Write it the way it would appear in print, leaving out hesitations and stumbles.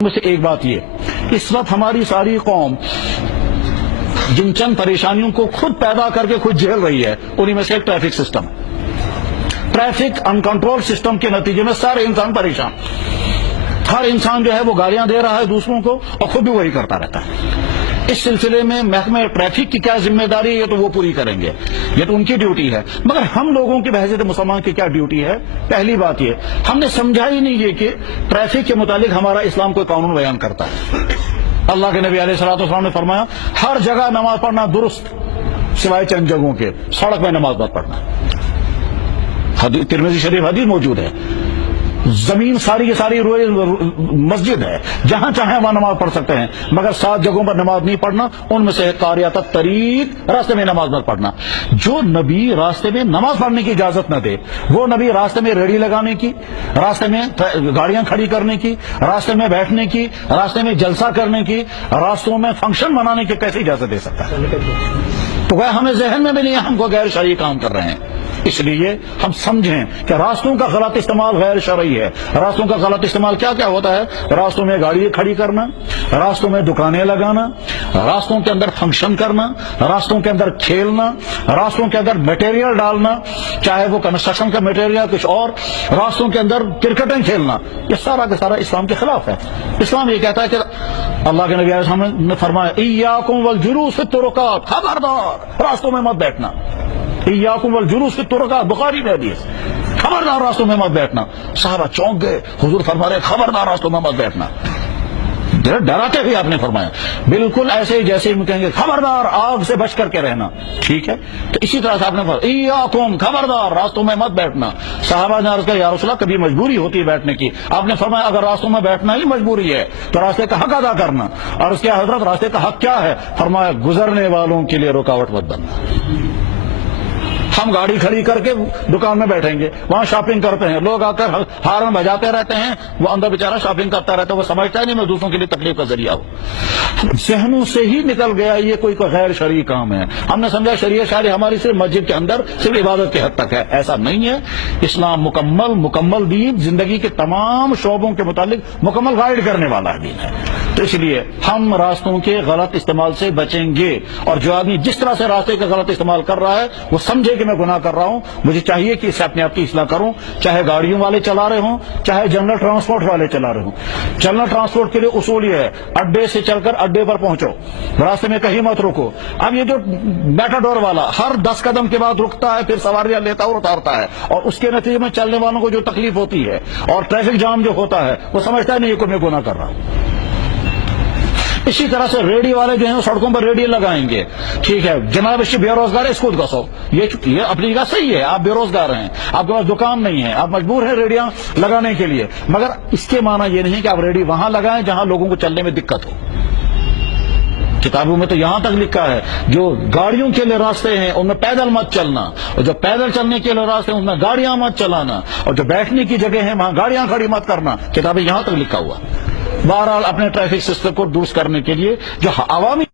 میں سے ایک بات یہ، اس وقت ہماری ساری قوم جن چند پریشانیوں کو خود پیدا کر کے خود جھیل رہی ہے، انہی میں سے ایک ٹریفک سسٹم، ٹریفک انکنٹرول سسٹم کے نتیجے میں سارے انسان پریشان، ہر انسان جو ہے وہ گالیاں دے رہا ہے دوسروں کو اور خود بھی وہی کرتا رہتا ہے۔ اس سلسلے میں محکمہ ٹریفک کی کیا ذمہ داری ہے، یہ تو وہ پوری کریں گے، یہ تو ان کی ڈیوٹی ہے، مگر ہم لوگوں کی بحیثیت مسلمان کی کیا ڈیوٹی ہے؟ پہلی بات یہ، ہم نے سمجھا ہی نہیں یہ کہ ٹریفک کے متعلق ہمارا اسلام کوئی قانون بیان کرتا ہے۔ اللہ کے نبی علیہ الصلوۃ والسلام نے فرمایا ہر جگہ نماز پڑھنا درست سوائے چند جگہوں کے، سڑک میں نماز مت پڑھنا۔ ترمذی شریف حدیث موجود ہے، زمین ساری کی ساری مسجد ہے، جہاں چاہیں وہاں نماز پڑھ سکتے ہیں، مگر 7 جگہوں پر نماز نہیں پڑھنا، ان میں سے قاریۃ الطریق، راستے میں نماز مت پڑھنا۔ جو نبی راستے میں نماز پڑھنے کی اجازت نہ دے، وہ نبی راستے میں ریڑھی لگانے کی، راستے میں گاڑیاں کھڑی کرنے کی، راستے میں بیٹھنے کی، راستے میں جلسہ کرنے کی، راستوں میں فنکشن منانے کی کیسے اجازت دے سکتا ہے؟ تو وہ ہمیں ذہن میں بھی نہیں ہے ہم کو غیر شرعی کام کر رہے ہیں۔ اس لیے ہم سمجھیں کہ راستوں کا غلط استعمال غیر شرعی ہے۔ راستوں کا غلط استعمال کیا کیا ہوتا ہے؟ راستوں میں گاڑی کھڑی کرنا، راستوں میں دکانیں لگانا، راستوں کے اندر فنکشن کرنا، راستوں کے اندر کھیلنا، راستوں کے اندر میٹیریل ڈالنا، چاہے وہ کنسٹرکشن کا میٹیریل کچھ اور، راستوں کے اندر کرکٹیں کھیلنا، یہ سارا کا سارا اسلام کے خلاف ہے۔ اسلام یہ کہتا ہے کہ اللہ کے نبی علیہ السلام نے فرمایا ایاکم والجلوس فی الطرقات، خبردار راستوں میں مت بیٹھنا۔ ایاکم والجلوس فی الطرقات، بخاری میں حدیث، خبردار راستوں میں مت بیٹھنا۔ صحابہ چونک گئے، حضور فرما رہے خبردار راستوں میں مت بیٹھنا، ڈراتے ہوئے آپ نے فرمایا، بالکل ایسے ہی جیسے ہم کہیں گے خبردار آگ سے بچ کر کے رہنا، ٹھیک ہے؟ تو اسی طرح سے آپ نے فرمایا ایاکم، خبردار راستوں میں مت بیٹھنا۔ صحابہ نے عرض کیا یا رسول اللہ کبھی مجبوری ہوتی ہے بیٹھنے کی؟ آپ نے فرمایا اگر راستوں میں بیٹھنا ہی مجبوری ہے تو راستے کا حق ادا کرنا۔ عرض کیا حضرت راستے کا حق کیا ہے؟ فرمایا گزرنے والوں کے لیے رکاوٹ مت بننا۔ ہم گاڑی کھڑی کر کے دکان میں بیٹھیں گے، وہاں شاپنگ کرتے ہیں، لوگ آ کر ہارن بجاتے رہتے ہیں، وہ اندر بیچارہ شاپنگ کرتا رہتا ہے، وہ سمجھتا ہے نہیں میں دوسروں کے لیے تکلیف کا ذریعہ ہوں۔ ذہنوں سے ہی نکل گیا یہ کوئی غیر شرعی کام ہے۔ ہم نے سمجھا شریعت شرعی ہماری صرف مسجد کے اندر صرف عبادت کے حد تک ہے، ایسا نہیں ہے۔ اسلام مکمل دین، زندگی کے تمام شعبوں کے متعلق مکمل گائیڈ کرنے والا دین ہے۔ تو اس لیے ہم راستوں کے غلط استعمال سے بچیں گے، اور جو آدمی جس طرح سے راستے کا غلط استعمال کر رہا ہے وہ سمجھے کہ میں گناہ کر رہا ہوں، مجھے چاہیے کہ اسے اپنے آپ کی اصلاح کروں، چاہے گاڑیوں والے چلا رہے ہوں، چاہے جنرل ٹرانسپورٹ والے چلا رہے ہوں۔ جنرل ٹرانسپورٹ کے لیے اصول یہ ہے اڈے سے چل کر اڈے پر پہنچو، راستے میں کہیں مت رکو۔ اب یہ جو میٹاڈور والا ہر 10 قدم کے بعد رکتا ہے، پھر سواریاں لیتا اور اتارتا ہے، اور اس کے نتیجے میں چلنے والوں کو جو تکلیف ہوتی ہے اور ٹریفک جام جو ہوتا ہے، وہ سمجھتا ہے نہیں یہ کوئی میں گناہ کر رہا ہوں۔ اسی طرح سے ریڈی والے جو ہیں سڑکوں پر ریڈی لگائیں گے، ٹھیک ہے جناب اس بے روزگار ہے، اس کو گسو، یہ اپنی جگہ صحیح ہے، آپ بے روزگار ہیں، آپ کے پاس دکان نہیں ہے، آپ مجبور ہیں ریڈیاں لگانے کے لیے، مگر اس کے معنی یہ نہیں کہ آپ ریڈی وہاں لگائیں جہاں لوگوں کو چلنے میں دقت ہو۔ کتابوں میں تو یہاں تک لکھا ہے جو گاڑیوں کے لیے راستے ہیں ان میں پیدل مت چلنا، اور جو پیدل چلنے کے لیے راستے ہیں ان میں گاڑیاں مت چلانا، اور جو بیٹھنے کی جگہ ہیں وہاں گاڑیاں کھڑی مت کرنا۔ کتابیں یہاں تک لکھا ہوا۔ بہرحال اپنے ٹریفک سسٹم کو درست کرنے کے لیے جو عوامی